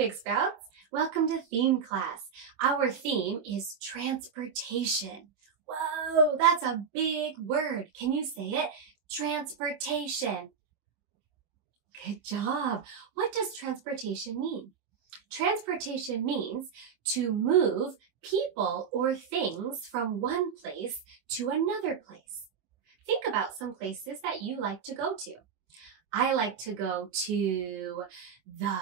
Big Sprouts. Welcome to theme class. Our theme is transportation. Whoa, that's a big word. Can you say it? Transportation. Good job. What does transportation mean? Transportation means to move people or things from one place to another place. Think about some places that you like to go to. I like to go to the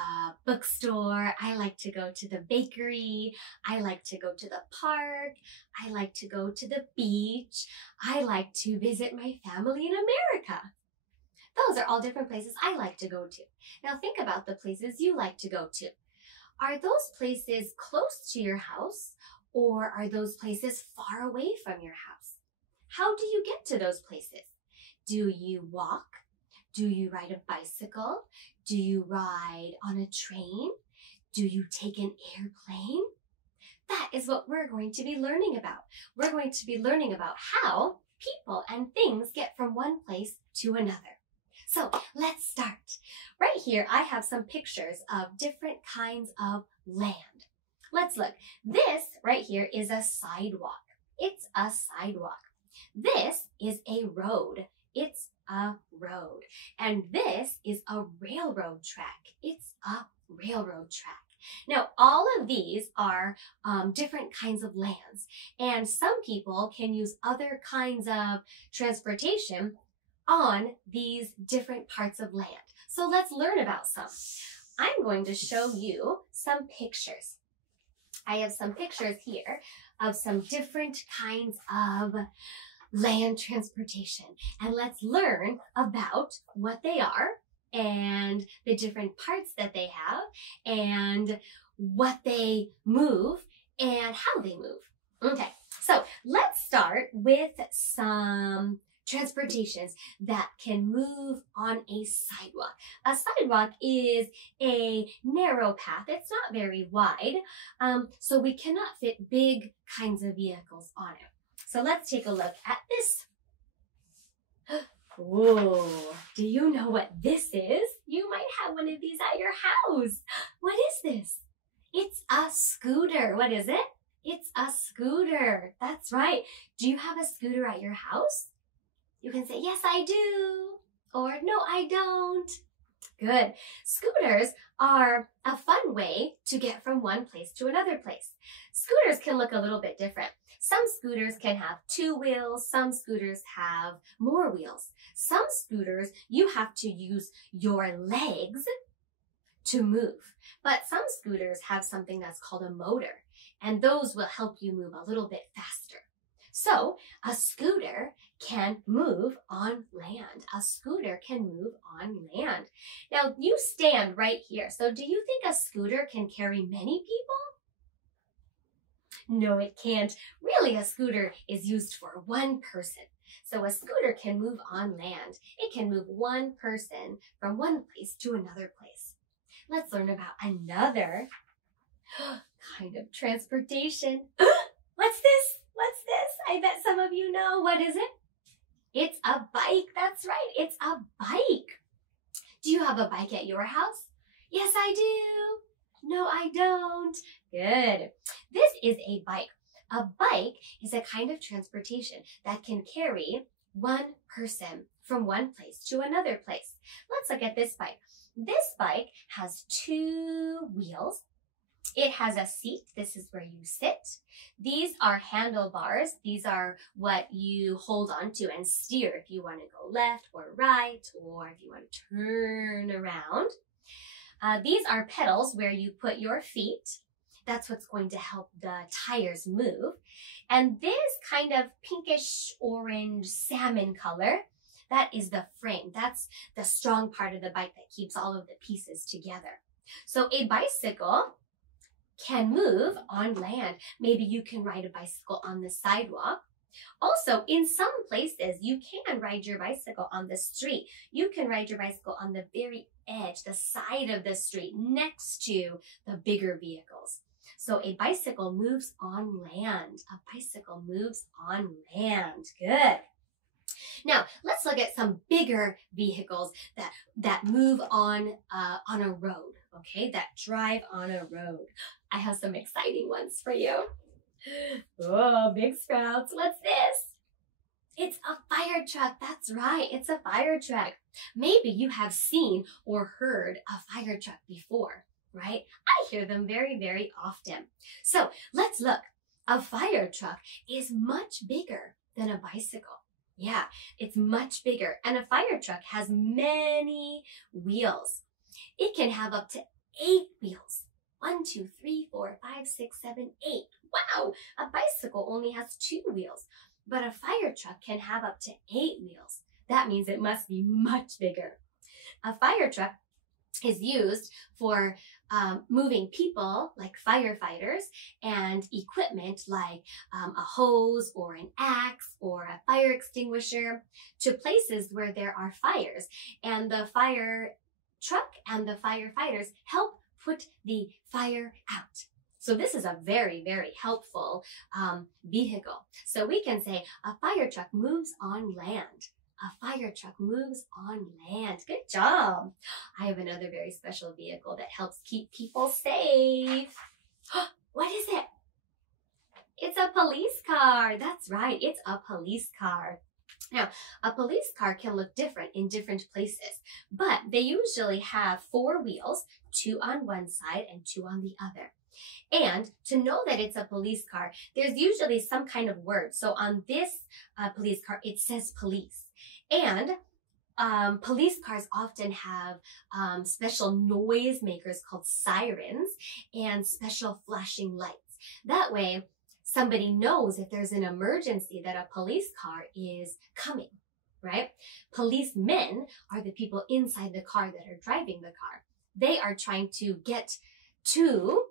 bookstore. I like to go to the bakery. I like to go to the park. I like to go to the beach. I like to visit my family in America. Those are all different places I like to go to. Now think about the places you like to go to. Are those places close to your house, or are those places far away from your house? How do you get to those places? Do you walk? Do you ride a bicycle? Do you ride on a train? Do you take an airplane? That is what we're going to be learning about. We're going to be learning about how people and things get from one place to another. So let's start. Right here, I have some pictures of different kinds of land. Let's look. This right here is a sidewalk. It's a sidewalk. This is a road. It's a road. And this is a railroad track. It's a railroad track. Now, all of these are different kinds of lands, and some people can use other kinds of transportation on these different parts of land. So let's learn about some. I'm going to show you some pictures. I have some pictures here of some different kinds of land transportation, and let's learn about what they are and the different parts that they have and what they move and how they move. Okay, so let's start with some transportations that can move on a sidewalk. A sidewalk is a narrow path. It's not very wide, so we cannot fit big kinds of vehicles on it. So let's take a look at this. Whoa, do you know what this is? You might have one of these at your house. What is this? It's a scooter. What is it? It's a scooter. That's right. Do you have a scooter at your house? You can say, yes, I do, or no, I don't. Good. Scooters are a fun way to get from one place to another place. Scooters can look a little bit different. Some scooters can have 2 wheels. Some scooters have more wheels. Some scooters, you have to use your legs to move. But some scooters have something that's called a motor, and those will help you move a little bit faster. So a scooter can move on land. A scooter can move on land. Now you stand right here. So do you think a scooter can carry many people? No, it can't. Really, a scooter is used for one person. So a scooter can move on land. It can move one person from one place to another place. Let's learn about another kind of transportation. What's this? What's this? I bet some of you know. What is it? It's a bike. That's right. It's a bike. Do you have a bike at your house? Yes, I do. No, I don't. Good. This is a bike. A bike is a kind of transportation that can carry one person from one place to another place. Let's look at this bike. This bike has 2 wheels. It has a seat. This is where you sit. These are handlebars. These are what you hold on to and steer if you want to go left or right, or if you want to turn around. These are pedals where you put your feet. That's what's going to help the tires move. And this kind of pinkish orange salmon color, that is the frame. That's the strong part of the bike that keeps all of the pieces together. So a bicycle can move on land. Maybe you can ride a bicycle on the sidewalk. Also, in some places, you can ride your bicycle on the street. You can ride your bicycle on the very edge, the side of the street, next to the bigger vehicles. So a bicycle moves on land. A bicycle moves on land. Good. Now, let's look at some bigger vehicles that move on a road, okay? That drive on a road. I have some exciting ones for you. Oh, big sprouts. What's this? It's a fire truck. That's right. It's a fire truck. Maybe you have seen or heard a fire truck before, right? I hear them very, very often. So let's look. A fire truck is much bigger than a bicycle. Yeah, it's much bigger. And a fire truck has many wheels. It can have up to 8 wheels. 1, 2, 3, 4, 5, 6, 7, 8. Wow, a bicycle only has 2 wheels, but a fire truck can have up to 8 wheels. That means it must be much bigger. A fire truck is used for moving people like firefighters and equipment like a hose or an axe or a fire extinguisher to places where there are fires. And the fire truck and the firefighters help put the fire out. So this is a very, very helpful vehicle. So we can say a fire truck moves on land. A fire truck moves on land. Good job. I have another very special vehicle that helps keep people safe. What is it? It's a police car. That's right. It's a police car. Now, a police car can look different in different places, but they usually have 4 wheels, 2 on one side and 2 on the other. And to know that it's a police car, there's usually some kind of word. So on this police car, it says police. And police cars often have special noise makers called sirens and special flashing lights. That way, somebody knows if there's an emergency that a police car is coming, right? Policemen are the people inside the car that are driving the car. They are trying to get to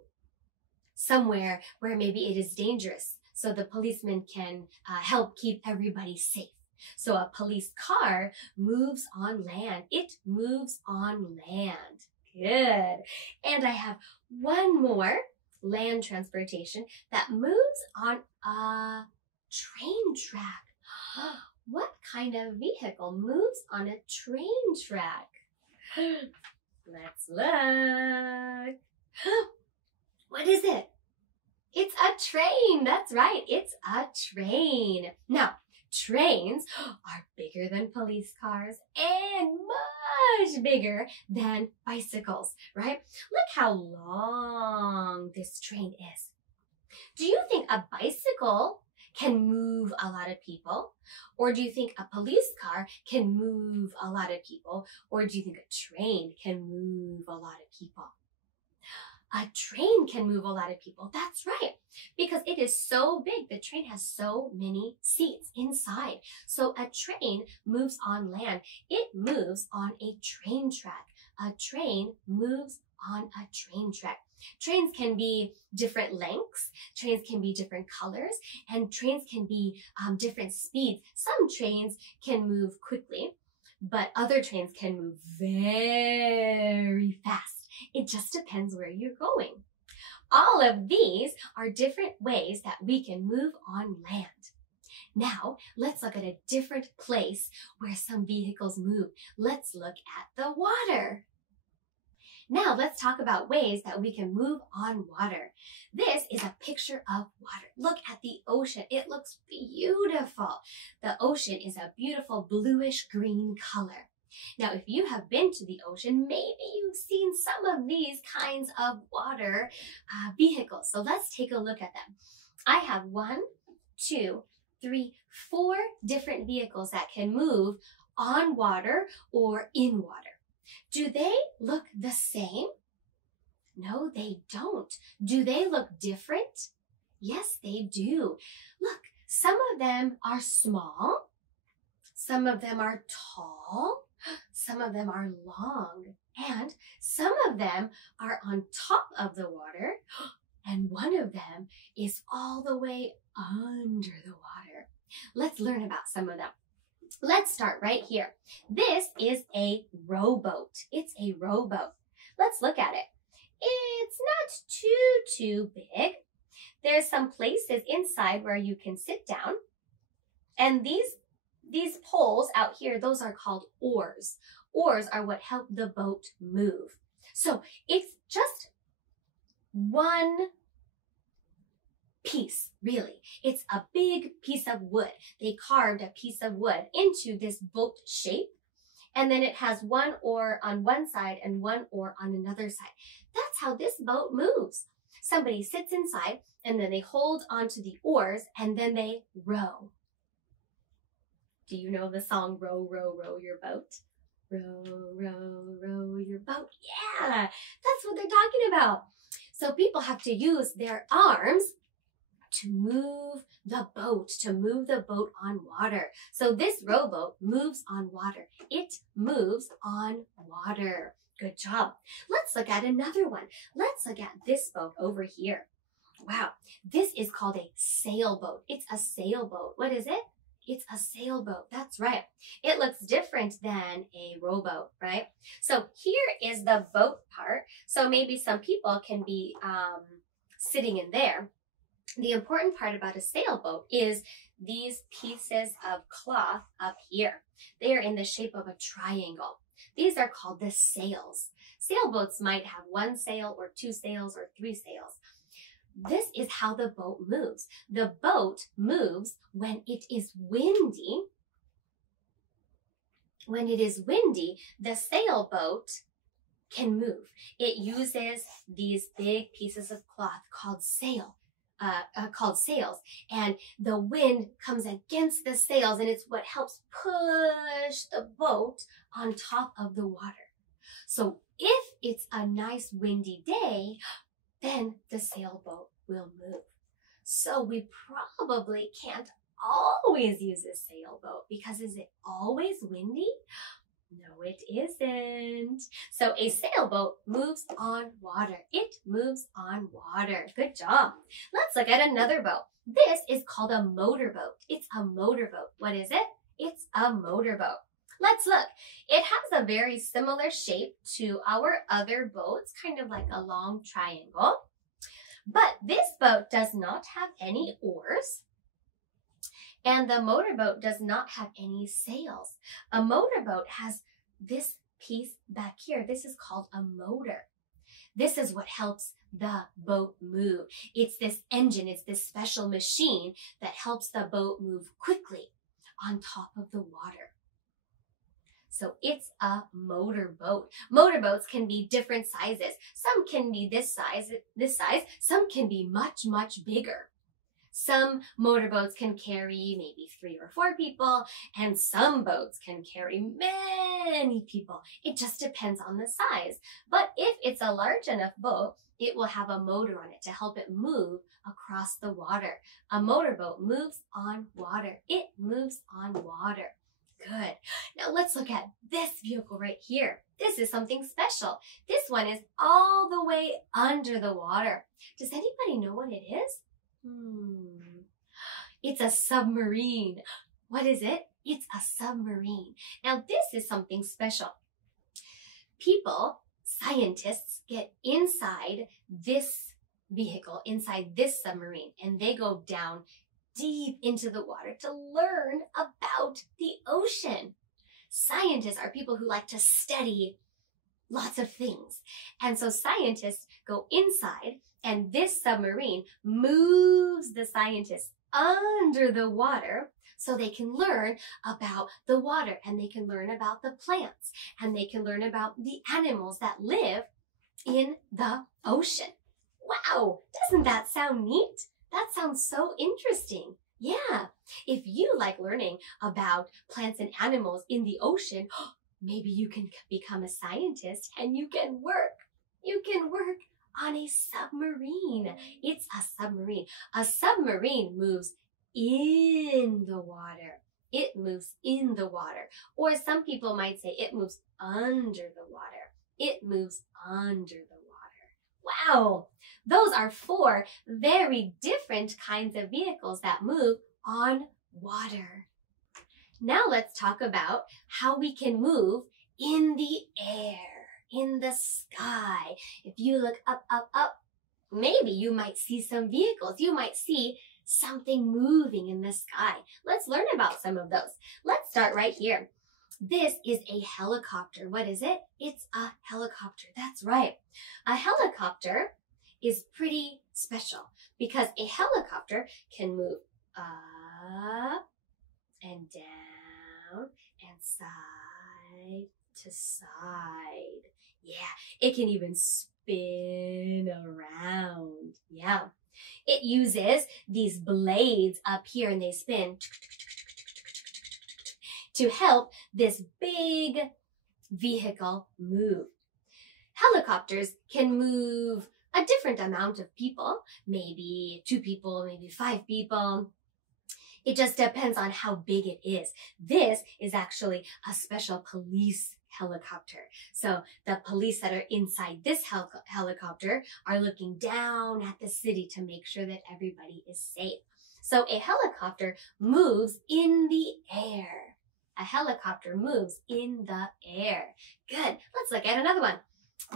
somewhere where maybe it is dangerous, so the policeman can help keep everybody safe. So a police car moves on land. It moves on land. Good. And I have one more land transportation that moves on a train track. What kind of vehicle moves on a train track? Let's look. What is it? It's a train. That's right. It's a train. Now, trains are bigger than police cars and much bigger than bicycles, right? Look how long this train is. Do you think a bicycle can move a lot of people? Or do you think a police car can move a lot of people? Or do you think a train can move a lot of people? A train can move a lot of people. That's right. Because it is so big. The train has so many seats inside. So a train moves on land. It moves on a train track. A train moves on a train track. Trains can be different lengths. Trains can be different colors. And trains can be different speeds. Some trains can move quickly, but other trains can move very fast. It just depends where you're going. All of these are different ways that we can move on land. Now, let's look at a different place where some vehicles move. Let's look at the water. Now, let's talk about ways that we can move on water. This is a picture of water. Look at the ocean. It looks beautiful. The ocean is a beautiful bluish green color. Now, if you have been to the ocean, maybe you've seen some of these kinds of water vehicles. So let's take a look at them. I have 1, 2, 3, 4 different vehicles that can move on water or in water. Do they look the same? No, they don't. Do they look different? Yes, they do. Look, some of them are small. Some of them are tall. Some of them are long, and some of them are on top of the water, and one of them is all the way under the water. Let's learn about some of them. Let's start right here. This is a rowboat. It's a rowboat. Let's look at it. It's not too big. There's some places inside where you can sit down, and these these poles out here, those are called oars. Oars are what help the boat move. So it's just one piece, really. It's a big piece of wood. They carved a piece of wood into this boat shape, and then it has one oar on one side and one oar on another side. That's how this boat moves. Somebody sits inside, and then they hold onto the oars, and then they row. Do you know the song, Row, Row, Row Your Boat? Row, row, row your boat. Yeah, that's what they're talking about. So people have to use their arms to move the boat on water. So this rowboat moves on water. It moves on water. Good job. Let's look at another one. Let's look at this boat over here. Wow, this is called a sailboat. It's a sailboat. What is it? It's a sailboat. That's right. It looks different than a rowboat, right? So here is the boat part. So maybe some people can be sitting in there. The important part about a sailboat is these pieces of cloth up here. They are in the shape of a triangle. These are called the sails. Sailboats might have one sail or two sails or three sails. This is how the boat moves. The boat moves when it is windy. When it is windy, the sailboat can move. It uses these big pieces of cloth called sails, and the wind comes against the sails, and it's what helps push the boat on top of the water. So if it's a nice windy day, then the sailboat will move. So we probably can't always use a sailboat, because is it always windy? No, it isn't. So a sailboat moves on water. It moves on water. Good job. Let's look at another boat. This is called a motorboat. It's a motorboat. What is it? It's a motorboat. Let's look. It has a very similar shape to our other boats, kind of like a long triangle. But this boat does not have any oars, and the motorboat does not have any sails. A motorboat has this piece back here. This is called a motor. This is what helps the boat move. It's this engine, it's this special machine that helps the boat move quickly on top of the water. So it's a motorboat. Motorboats can be different sizes. Some can be this size. Some can be much, much bigger. Some motorboats can carry maybe 3 or 4 people, and some boats can carry many people. It just depends on the size. But if it's a large enough boat, it will have a motor on it to help it move across the water. A motorboat moves on water. It moves on water. Good. Now let's look at this vehicle right here. This is something special. This one is all the way under the water. Does anybody know what it is? It's a submarine. What is it? It's a submarine. Now this is something special. People, scientists, get inside this vehicle, inside this submarine, and they go down deep into the water to learn about the ocean. Scientists are people who like to study lots of things. And so scientists go inside, and this submarine moves the scientists under the water so they can learn about the water, and they can learn about the plants, and they can learn about the animals that live in the ocean. Wow, doesn't that sound neat? That sounds so interesting. Yeah, if you like learning about plants and animals in the ocean, maybe you can become a scientist and you can work on a submarine. It's a submarine. A submarine moves in the water. It moves in the water. Or some people might say it moves under the water. It moves under the water. Wow, those are 4 very different kinds of vehicles that move on water. Now let's talk about how we can move in the air, in the sky. If you look up, up, up, maybe you might see some vehicles. You might see something moving in the sky. Let's learn about some of those. Let's start right here. This is a helicopter. What is it? It's a helicopter. That's right. A helicopter is pretty special because a helicopter can move up and down and side to side. Yeah, it can even spin around. Yeah. It uses these blades up here and they spin to help this big vehicle move. Helicopters can move a different amount of people, maybe 2 people, maybe 5 people. It just depends on how big it is. This is actually a special police helicopter. So the police that are inside this helicopter are looking down at the city to make sure that everybody is safe. So a helicopter moves in the air. A helicopter moves in the air. Good. Let's look at another one.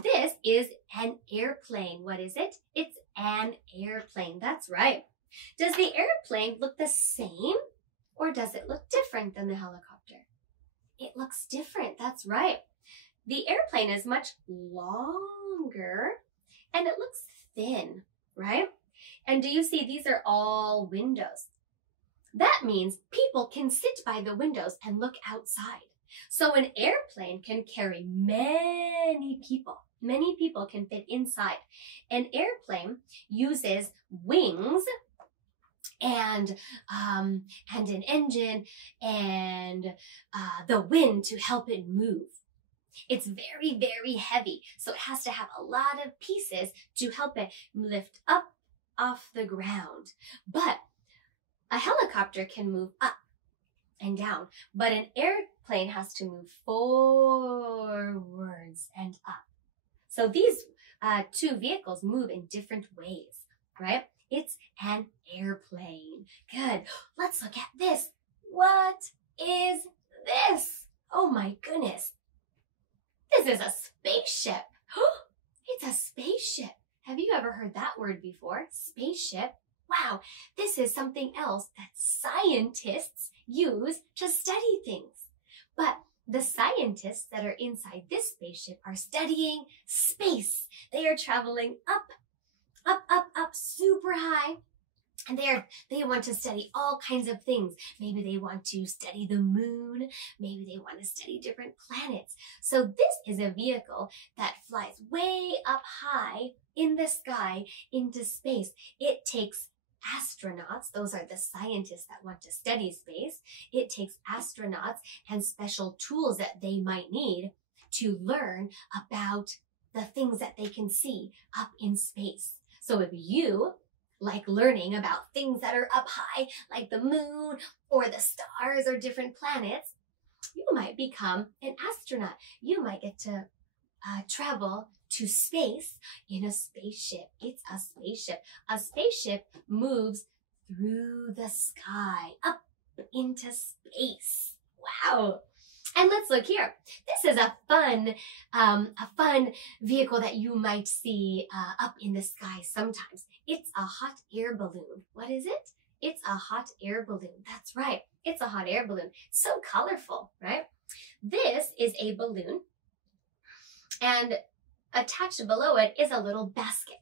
This is an airplane. What is it? It's an airplane. That's right. Does the airplane look the same or does it look different than the helicopter? It looks different. That's right. The airplane is much longer and it looks thin, right? And do you see these are all windows? That means people can sit by the windows and look outside. So an airplane can carry many people. Many people can fit inside. An airplane uses wings and an engine and the wind to help it move. It's very, very heavy, so it has to have a lot of pieces to help it lift up off the ground. But a helicopter can move up and down, but an airplane has to move forwards and up. So these 2 vehicles move in different ways, right? It's an airplane. Good. Let's look at this. What is this? Oh my goodness. This is a spaceship. It's a spaceship. Have you ever heard that word before? Spaceship. Wow, this is something else that scientists use to study things. But the scientists that are inside this spaceship are studying space. They are traveling up, super high. And they want to study all kinds of things. Maybe they want to study the moon. Maybe they want to study different planets. So this is a vehicle that flies way up high in the sky into space. It takes astronauts. Those are the scientists that want to study space. It takes astronauts and special tools that they might need to learn about the things that they can see up in space. So if you like learning about things that are up high, like the moon or the stars or different planets, you might become an astronaut. You might get to travel to space in a spaceship. It's a spaceship. A spaceship moves through the sky, up into space. Wow. And let's look here. This is a fun vehicle that you might see up in the sky sometimes. It's a hot air balloon. What is it? It's a hot air balloon. That's right. It's a hot air balloon. So colorful, right? This is a balloon, and attached below it is a little basket.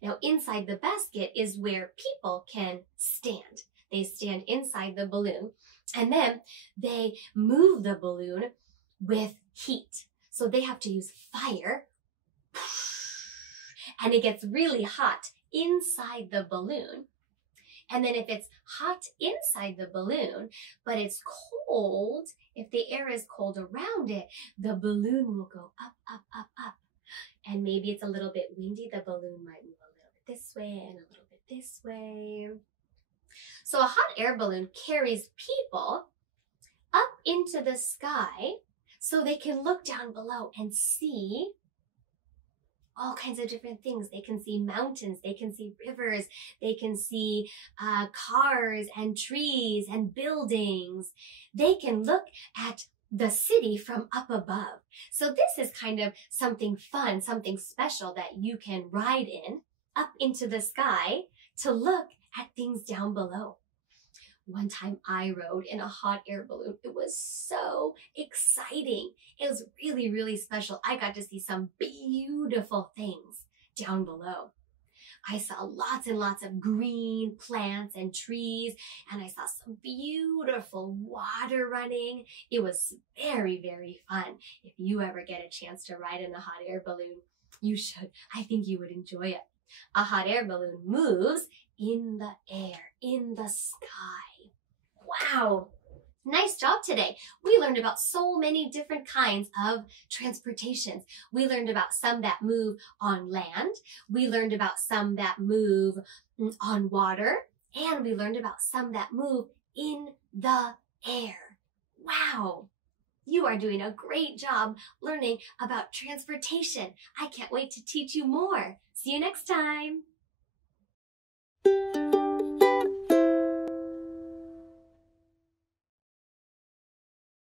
Now inside the basket is where people can stand. They stand inside the balloon, and then they move the balloon with heat. So they have to use fire, and it gets really hot inside the balloon. And then if it's hot inside the balloon, but it's cold, if the air is cold around it, the balloon will go up, up, up, up. And maybe it's a little bit windy, the balloon might move a little bit this way and a little bit this way. So a hot air balloon carries people up into the sky so they can look down below and see all kinds of different things. They can see mountains, they can see rivers, they can see cars and trees and buildings. They can look at the city from up above. So this is kind of something fun, something special that you can ride in up into the sky to look at things down below. One time I rode in a hot air balloon. It was so exciting. It was really, really special. I got to see some beautiful things down below. I saw lots and lots of green plants and trees, and I saw some beautiful water running. It was very, very fun. If you ever get a chance to ride in a hot air balloon, you should. I think you would enjoy it. A hot air balloon moves in the air, in the sky. Wow! Nice job today. We learned about so many different kinds of transportations. We learned about some that move on land. We learned about some that move on water. And we learned about some that move in the air. Wow! You are doing a great job learning about transportation. I can't wait to teach you more. See you next time.